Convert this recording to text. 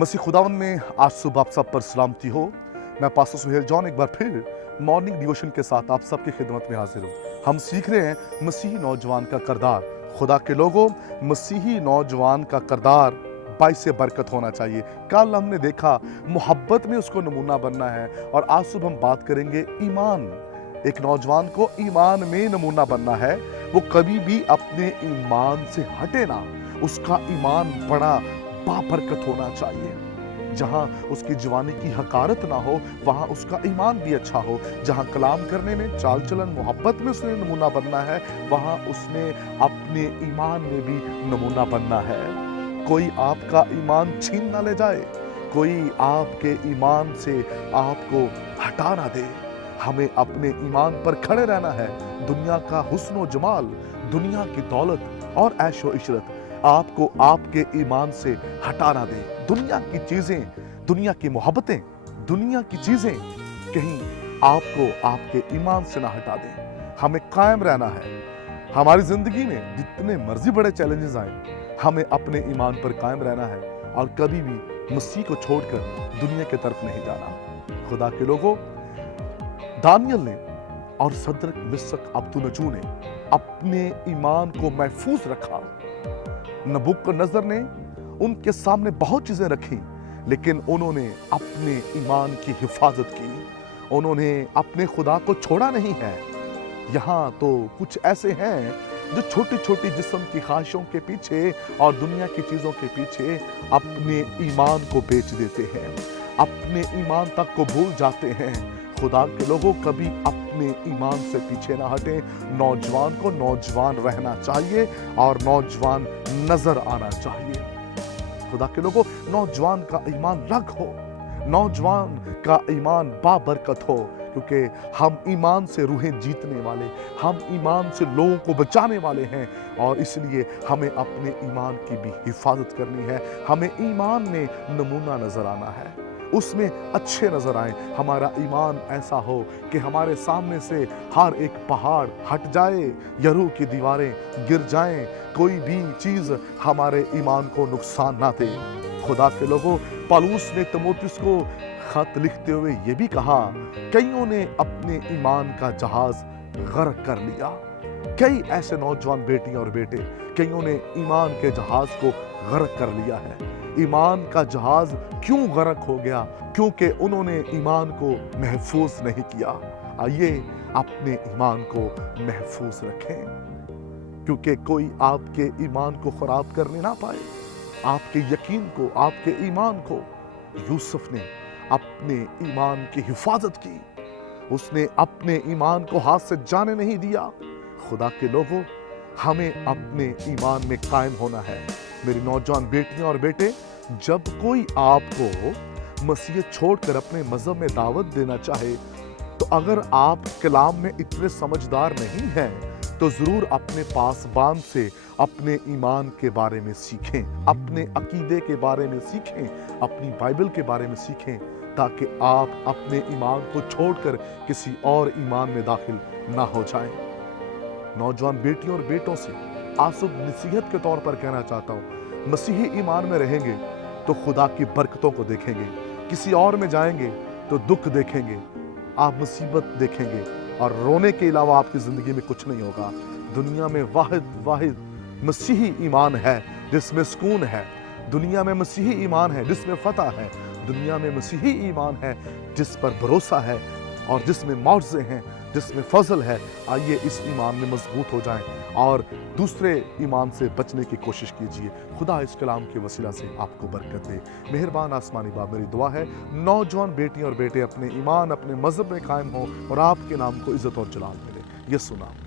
मसीह खुदावन में आज सुबह आप सब पर सलामती हो। मैं पास्टर सुहेल जॉन एक बार फिर मॉर्निंग डिवोशन के साथ आप सबकी खिदमत में हाजिर हूँ। हम सीख रहे हैं मसीही नौजवान का किरदार। खुदा के लोगों, मसीही नौजवान का किरदार बाइस बरकत होना चाहिए। कल हमने देखा मोहब्बत में उसको नमूना बनना है, और आज सुबह हम बात करेंगे ईमान। एक नौजवान को ईमान में नमूना बनना है। वो कभी भी अपने ईमान से हटे ना। उसका ईमान बड़ा बाबरकत होना चाहिए। जहां उसकी जवानी की हकारत ना हो, वहां उसका ईमान भी अच्छा हो। जहां कलाम करने में, चाल चलन, मोहब्बत में उसने नमूना बनना है, वहां उसने अपने ईमान में भी नमूना बनना है। कोई आपका ईमान छीन ना ले जाए, कोई आपके ईमान से आपको हटा ना दे। हमें अपने ईमान पर खड़े रहना है। दुनिया का हुस्न व जमाल, दुनिया की दौलत और ऐशो इशरत आपको आपके ईमान से हटा ना दे। दुनिया की चीजें, दुनिया की मोहब्बतें, दुनिया की चीजें कहीं आपको आपके ईमान से ना हटा दें। हमें कायम रहना है। हमारी जिंदगी में जितने मर्जी बड़े चैलेंजेस आए, हमें अपने ईमान पर कायम रहना है और कभी भी मसीह को छोड़कर दुनिया की तरफ नहीं जाना। खुदा के लोगों, दानियल ने और सदरक, मिशक, अब्दुन्नजो ने अपने ईमान को महफूज रखा। नबूकदनेस्सर ने उनके सामने बहुत चीजें रखी, लेकिन उन्होंने अपने ईमान की हिफाजत की। उन्होंने अपने खुदा को छोड़ा नहीं है। यहाँ तो कुछ ऐसे हैं जो छोटी छोटी जिस्म की ख्वाहिशों के पीछे और दुनिया की चीजों के पीछे अपने ईमान को बेच देते हैं, अपने ईमान तक को भूल जाते हैं। खुदा के लोगों, कभी अपने ईमान से पीछे ना हटें। नौजवान को नौजवान रहना चाहिए और नौजवान नजर आना चाहिए। खुदा के लोगों, नौजवान का ईमान रग हो, नौजवान का ईमान बाबरकत हो, क्योंकि हम ईमान से रूहें जीतने वाले, हम ईमान से लोगों को बचाने वाले हैं। और इसलिए हमें अपने ईमान की भी हिफाजत करनी है। हमें ईमान में नमूना नजर आना है, उसमें अच्छे नजर आए। हमारा ईमान ऐसा हो कि हमारे सामने से हर एक पहाड़ हट जाए, यरू की दीवारें गिर जाएं, कोई भी चीज हमारे ईमान को नुकसान ना दे। खुदा के लोगों, पौलुस ने तीमुथियुस को खत लिखते हुए ये भी कहा, कईयों ने अपने ईमान का जहाज गर्क कर लिया। कई ऐसे नौजवान बेटियां और बेटे, कईयों ने ईमान के जहाज को गर्क कर लिया है। ईमान का जहाज क्यों गर्क हो गया? क्योंकि उन्होंने ईमान को महफूज नहीं किया। आइए अपने ईमान को महफूज रखें, क्योंकि कोई आपके ईमान को खराब करने ना पाए, आपके यकीन को, आपके ईमान को। यूसुफ ने अपने ईमान की हिफाजत की, उसने अपने ईमान को हाथ से जाने नहीं दिया। खुदा के लोगों, हमें अपने ईमान में कायम होना है। मेरी नौजवान बेटियां और बेटे, जब कोई आपको मसीहत छोड़कर अपने मजहब में दावत देना चाहे, तो अगर आप कलाम में इतने समझदार नहीं हैं, तो जरूर अपने पासबान से अपने ईमान के बारे में सीखें, अपने अकीदे के बारे में सीखें, अपनी बाइबल के बारे में सीखें, ताकि आप अपने ईमान को छोड़कर किसी और ईमान में दाखिल ना हो जाएं। नौजवान बेटियों और बेटों से आसुब नसीहत के तौर पर कहना चाहता हूँ, मसीही ईमान में रहेंगे तो खुदा की बरकतों को देखेंगे। किसी और में जाएंगे तो दुख देखेंगे, आप मुसीबत देखेंगे, और रोने के अलावा आपकी जिंदगी में कुछ नहीं होगा। दुनिया में वाहिद मसीही ईमान है जिसमें सुकून है। दुनिया में मसीही ईमान है जिसमें फतह है। दुनिया में मसीही ईमान है जिस पर भरोसा है और जिसमें मौजज़े हैं, जिसमें फजल है। आइए इस ईमान में मजबूत हो जाएं और दूसरे ईमान से बचने की कोशिश कीजिए। खुदा इस कलाम के वसीला से आपको बरकत दे। मेहरबान आसमानी बाप, मेरी दुआ है नौजवान बेटियां और बेटे अपने ईमान, अपने मजहब में कायम हो और आपके नाम को इज्जत और जलाल मिले। यीशु नाम।